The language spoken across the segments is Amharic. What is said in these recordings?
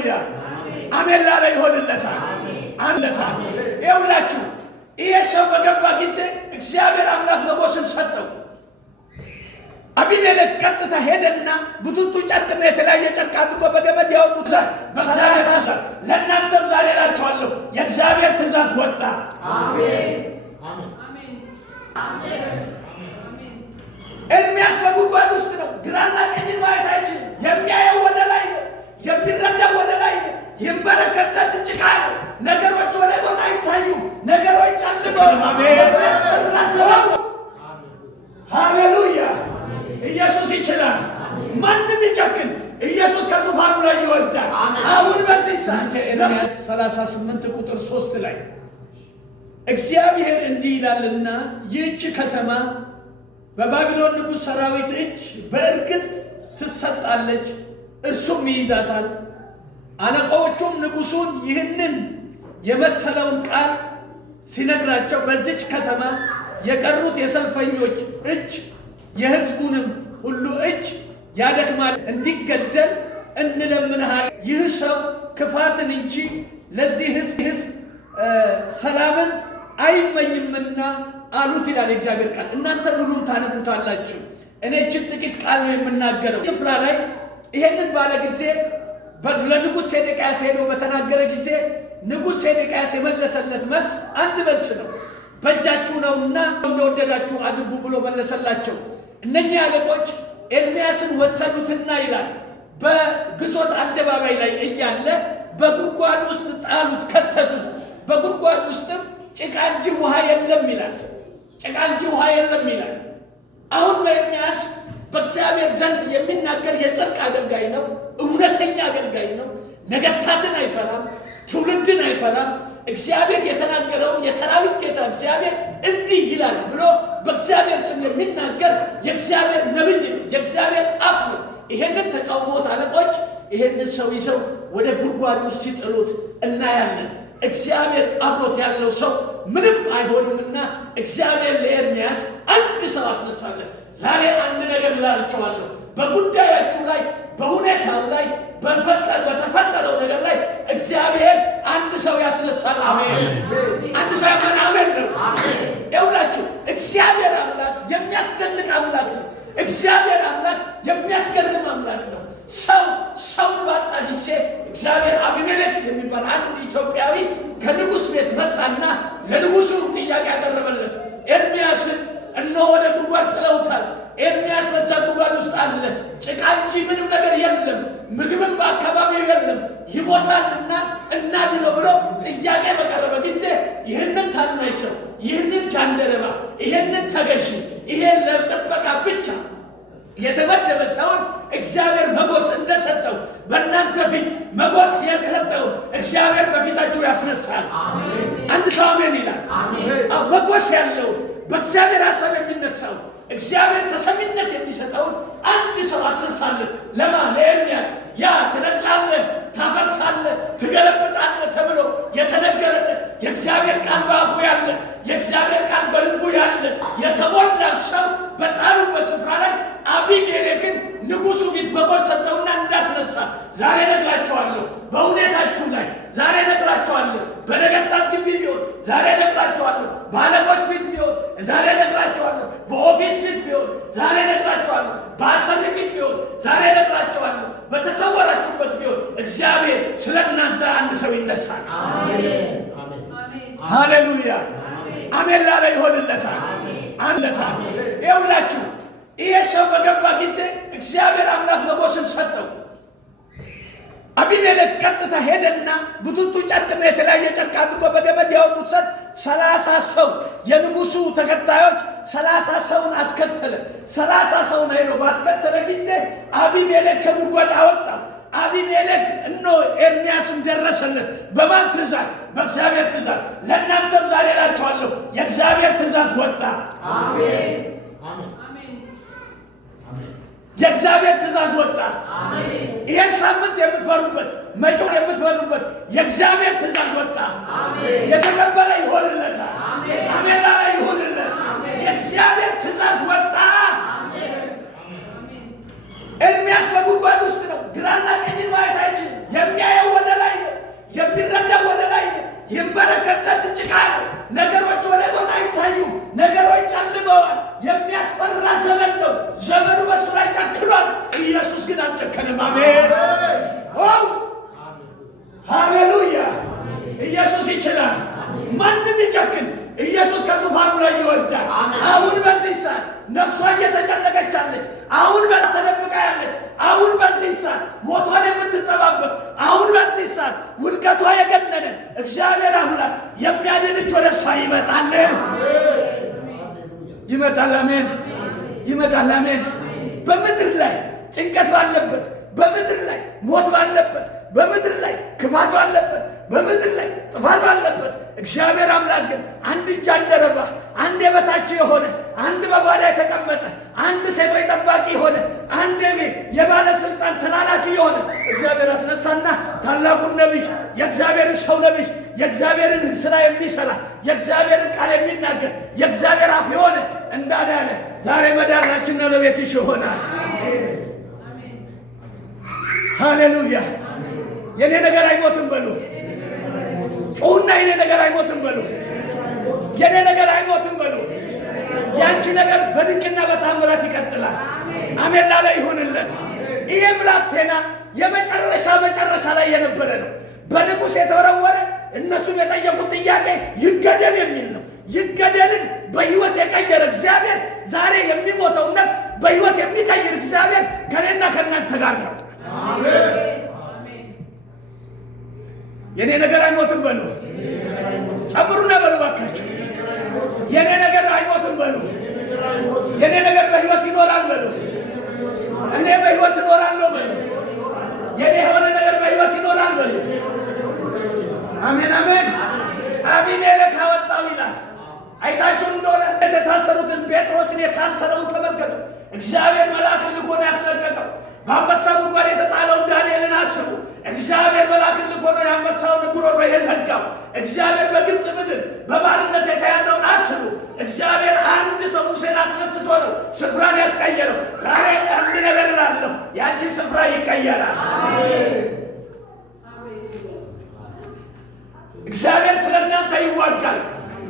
ሃሌሉያ አሜን ላለ ይሆንለታል አንለታል። ይኸውላችሁ ይሄ ሰው በገባ ጊዜ እግዚአብሔር አምላክ ሞገስን ሰጠው። አቢሜሌክ ቀጥታ ሄደና ቡቱቱ ጨርቅና የተለያየ ጨርቅ አድርጎ በገመድ ያወጡት ዘር ለእናንተም ዛሬ እላችኋለሁ የእግዚአብሔር ትእዛዝ ወጣ። አሜን አሜን አሜን። ኤርምያስ በጉድጓድ ውስጥ ነው። ግራና ቀኝ ማየት አይችልም። የሚያየው ወደ ላይ ነው። የሚረዳው ወደ ላይ ነው። ይንበረከክ ዘንድ ጭቃ ነው። ነገሮች ወደ ጎን አይታዩም። ነገሮች ጨልመው ሃሌሉያ። ኢየሱስ ይችላል። ማንም ይጨክን። ኢየሱስ ከዙፋኑ ላይ ይወርዳል። አሁን በዚህ ሰዓት ኤርምያስ 38 ቁጥር 3 ላይ እግዚአብሔር እንዲህ ይላልና ይህች ከተማ በባቢሎን ንጉሥ ሰራዊት እጅ በእርግጥ ትሰጣለች፣ እርሱም ይይዛታል። አለቆቹም ንጉሡን ይህንን የመሰለውን ቃል ሲነግራቸው በዚች ከተማ የቀሩት የሰልፈኞች እጅ የሕዝቡንም ሁሉ እጅ ያደክማል፣ እንዲገደል እንለምንሃል። ይህ ሰው ክፋትን እንጂ ለዚህ ሕዝብ ሰላምን አይመኝምና አሉት ይላል የእግዚአብሔር ቃል። እናንተ ሁሉን ታነቡታላችሁ። እኔ እጅግ ጥቂት ቃል ነው የምናገረው። ስፍራ ላይ ይሄንን ባለ ጊዜ ለንጉሥ ሴዴቅያስ ሄዶ በተናገረ ጊዜ ንጉሥ ሴዴቅያስ የመለሰለት መልስ አንድ መልስ ነው። በእጃችሁ ነውና እንደወደዳችሁ አድርጉ ብሎ መለሰላቸው። እነኛ አለቆች ኤርምያስን ወሰዱትና ይላል በግዞት አደባባይ ላይ እያለ በጉድጓድ ውስጥ ጣሉት፣ ከተቱት። በጉድጓድ ውስጥም ጭቃ እንጂ ውሃ የለም ይላል። ጭቃ እንጂ ውሃ የለም ይላል። አሁን ለኤርምያስ በእግዚአብሔር ዘንድ የሚናገር የጽድቅ አገልጋይ ነው። እውነተኛ አገልጋይ ነው። ነገሥታትን አይፈራም፣ ትውልድን አይፈራም። እግዚአብሔር የተናገረውን የሰራዊት ጌታ እግዚአብሔር እንዲህ ይላል ብሎ በእግዚአብሔር ስም የሚናገር የእግዚአብሔር ነብይ ነው፣ የእግዚአብሔር አፍ ነው። ይሄንን ተቃውሞት አለቆች ይሄንን ሰው ይዘው ወደ ጉድጓድ ውስጥ ሲጥሉት እናያለን። እግዚአብሔር አብሮት ያለው ሰው ምንም አይሆንምና እግዚአብሔር ለኤርምያስ አንድ ሰው አስነሳለት። ዛሬ አንድ ነገር እላችኋለሁ፣ በጉዳያችሁ ላይ፣ በሁኔታው ላይ፣ በተፈጠረው ነገር ላይ እግዚአብሔር አንድ ሰው ያስነሳል። አሜን። አንድ ሰው ያመን አሜን ነው። ይኸውላችሁ እግዚአብሔር አምላክ የሚያስደንቅ አምላክ ነው። እግዚአብሔር አምላክ የሚያስገርም አምላክ ነው። ሰውን ባጣ ጊዜ እግዚአብሔር አቢሜሌክ የሚባል አንድ ኢትዮጵያዊ ከንጉሥ ቤት መጣና ለንጉሡ ጥያቄ ያቀረበለት ኤርምያስን እነሆ ወደ ጉድጓድ ጥለውታል። ኤርምያስ በዛ ጉድጓድ ውስጥ አለ። ጭቃ እንጂ ምንም ነገር የለም። ምግብም በአካባቢው የለም። ይሞታልና እናድነው ብሎ ጥያቄ በቀረበ ጊዜ ይህንን ታናሽ ሰው፣ ይህንን ጃንደረባ፣ ይህንን ተገዢ፣ ይሄን ለጥበቃ ብቻ የተመደበ ሰውን እግዚአብሔር ሞገስ እንደሰጠው በእናንተ ፊት ሞገስ የሰጠውን እግዚአብሔር በፊታችሁ ያስነሳል። አንድ ሰው አሜን ይላል። ሞገስ ያለው በእግዚአብሔር ሐሳብ የሚነሳው እግዚአብሔር ተሰሚነት የሚሰጠውን አንድ ሰው አስነሳለት። ለማ ለኤርምያስ ያ ትነቅላለህ፣ ታፈርሳለህ፣ ትገለብጣለህ ተብሎ የተነገረለት የእግዚአብሔር ቃል በአፉ ያለ የእግዚአብሔር ቃል በልቡ ያለ የተሞላ ሰው በጣሉበት ስፍራ ላይ አቢሜሌክን ንጉሡ ፊት ሞገስ ሰጠውና እንዳስነሳ ዛሬ ነግራቸዋለሁ። በሁኔታችሁ ላይ ዛሬ ነግራቸዋለሁ። በነገሥታት ግቢ ቢሆን ዛሬ ነግራቸዋለሁ። በአለቆች ፊት ቢሆን ዛሬ ነግራቸዋለሁ። በኦፊስ ፊት ቢሆን ዛሬ ነግራቸዋለሁ። በአሰሪ ፊት ቢሆን ዛሬ ነግራቸዋለሁ። በተሰወራችሁበት ቢሆን እግዚአብሔር ስለ እናንተ አንድ ሰው ይነሳል። ሃሌሉያ አሜን ላለ ይሆንለታል አንለታል። ይኸውላችሁ ይሄ ሰው በገባ ጊዜ እግዚአብሔር አምላክ ሞገስን ሰጠው። አቢሜሌክ ቀጥታ ሄደና ቡቱቱ ጨርቅና የተለያየ ጨርቅ አድርጎ በገመድ ያወጡት ሰው 30 ሰው የንጉሡ ተከታዮች 30 ሰውን አስከተለ። 30 ሰውን ሄዶ ባስከተለ ጊዜ አቢሜሌክ ከጉድጓድ አወጣው። አቢሜሌክ እነሆ ኤርምያስም ደረሰለት። በማን ትእዛዝ? በእግዚአብሔር ትእዛዝ። ለእናንተም ዛሬ እላችኋለሁ የእግዚአብሔር ትእዛዝ ወጣ። አሜን አሜን። የእግዚአብሔር ትእዛዝ ወጣ። ይሄን ሳምንት የምትፈሩበት መጪው የምትፈሩበት የእግዚአብሔር ትእዛዝ ወጣ። የተቀበለ ይሆንለታል። አሜን ላይ ይሆንለት። የእግዚአብሔር ትእዛዝ ወጣ። ኤርምያስ በጉድጓድ ውስጥ ነው። ግራና ቀኝ ማየት አይችልም። የሚያየው ነገሮች ወደ ጎን አይታዩም። ነገሮች ጨልመዋል። የሚያስፈራ ዘመን ነው። ዘመኑ በሱ ላይ ጨክኗል። ኢየሱስ ግን አልጨከንም። አሜን። ሃሌሉያ። ኢየሱስ ይችላል። ማንም ይጨክን፣ ኢየሱስ ከዙፋኑ ላይ ይወርዳል። አሁን በዚህ ሰዓት ነፍሷ እየተጨነቀች አለች። አሁን ተደብቃ ያለች፣ አሁን በዚህ ሰዓት ሞቷን የምትጠባበቅ፣ አሁን በዚህ ሰዓት ውድቀቷ የገነነ እግዚአብሔር አምላክ የሚያድን እጅ ወደ እሷ ይመጣል። ይመጣል። አሜን። ይመጣል። አሜን። በምድር ላይ ጭንቀት ባለበት፣ በምድር ላይ ሞት ባለበት፣ በምድር ላይ ክፋት ባለበት፣ በምድር ላይ ጥፋት ባለበት እግዚአብሔር አምላክ ግን አንድ እንጂ አንደረባ፣ አንድ የበታች የሆነ፣ አንድ በጓዳ የተቀመጠ፣ አንድ ሴቶች ጠባቂ የሆነ፣ አንድ የባለስልጣን ተላላኪ የሆነ እግዚአብሔር አስነሳና ታላቁን ነቢይ፣ የእግዚአብሔርን ሰው ነቢይ፣ የእግዚአብሔርን ስራ የሚሰራ፣ የእግዚአብሔርን ቃል የሚናገር፣ የእግዚአብሔር አፍ የሆነ እንዳዳነ ዛሬ መዳናችን ነው ለቤትሽ ይሆናል። ሃሌሉያ። የኔ ነገር አይሞትም በሉ። ጩሁና የኔ ነገር አይሞትም በሉ። የኔ ነገር አይሞትም በሉ። ያንቺ ነገር በድንቅና በታምራት ይቀጥላል። አሜን ላለ ይሁንለት። ይሄ ብላቴና መጨረሻ ላይ የነበረ ነው። በንጉሥ የተወረወረ፣ እነሱም የጠየቁት ጥያቄ ይገደል የሚል ነው። ይገደልን በሕይወት የቀየረ እግዚአብሔር ዛሬ የሚሞተው ነፍስ በሕይወት የሚቀይር እግዚአብሔር ከኔና ከእናንተ ጋር ነው። የኔ ነገር አይሞትም በሉ። ጨምሩና በሉ ባካችሁ። የኔ ነገር አይሞትም በሉ። የኔ ነገር በሕይወት ይኖራል በሉ። እኔ በሕይወት እኖራለሁ በሉ። የኔ የሆነ ነገር በሕይወት ይኖራል በሉ። አሜን አሜን። አቢሜሌክ አወጣው ይላል። አይታችሁ እንደሆነ የታሰሩትን ጴጥሮስን የታሰረውን ተመልከቱ። እግዚአብሔር መልአክን ልኮ ነው ያስለቀቀው። በአንበሳ ጉድጓድ የተጣለውን ዳንኤልን አስቡ። እግዚአብሔር መልአክን ልኮ ነው የአንበሳውን ጉሮሮ የዘጋው። እግዚአብሔር በግብፅ ምድር በባርነት የተያዘውን አስቡ። እግዚአብሔር አንድ ሰው ሙሴን አስነስቶ ነው ስፍራን ያስቀየረው። ዛሬ አንድ ነገር እላለሁ፣ ያንቺን ስፍራ ይቀየራል። እግዚአብሔር ስለ እናንተ ይዋጋል።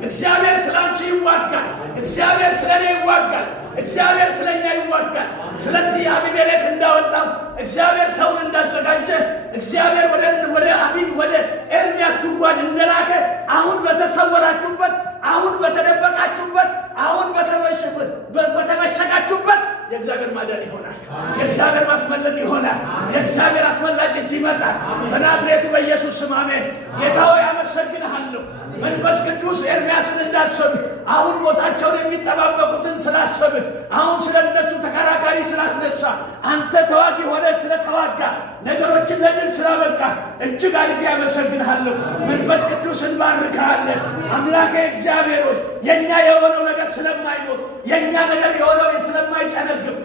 እግዚአብሔር ስለ አንቺ ይዋጋል። እግዚአብሔር ስለ እኔ ይዋጋል። እግዚአብሔር ስለ እኛ ይዋጋል። ስለዚህ አቢሜሌክ እንዳወጣው እግዚአብሔር ሰውን እንዳዘጋጀ እግዚአብሔር ወደ ኤርምያስ ጉድጓድ እንደላከ አሁን በተሰወራችሁበት፣ አሁን በተደበቃችሁበት፣ አሁን በተመሸጋችሁበት የእግዚአብሔር ማዳን ይሆናል። የእግዚአብሔር ማስመለጥ ይሆናል። የእግዚአብሔር አስመላጭ እጅ ይመጣል። በናዝሬቱ በኢየሱስ ስም አሜን። ጌታ ሆይ አመሰግንሃለሁ። መንፈስ ቅዱስ ኤርምያስን እንዳሰብ፣ አሁን ሞታቸውን የሚጠባበቁትን ስላሰብ፣ አሁን ስለ እነሱ ተከራካሪ ስላስነሳ፣ አንተ ተዋጊ ሆነ ስለተዋጋ፣ ነገሮችን ለድል ስላበቃ እጅግ አድርጌ ያመሰግንሃለሁ። መንፈስ ቅዱስ እንባርክሃለን። አምላኬ እግዚአብሔር ሆይ የእኛ የሆነው ነገር ስለማይሞት፣ የእኛ ነገር የሆነው ስለማይጨነግፍ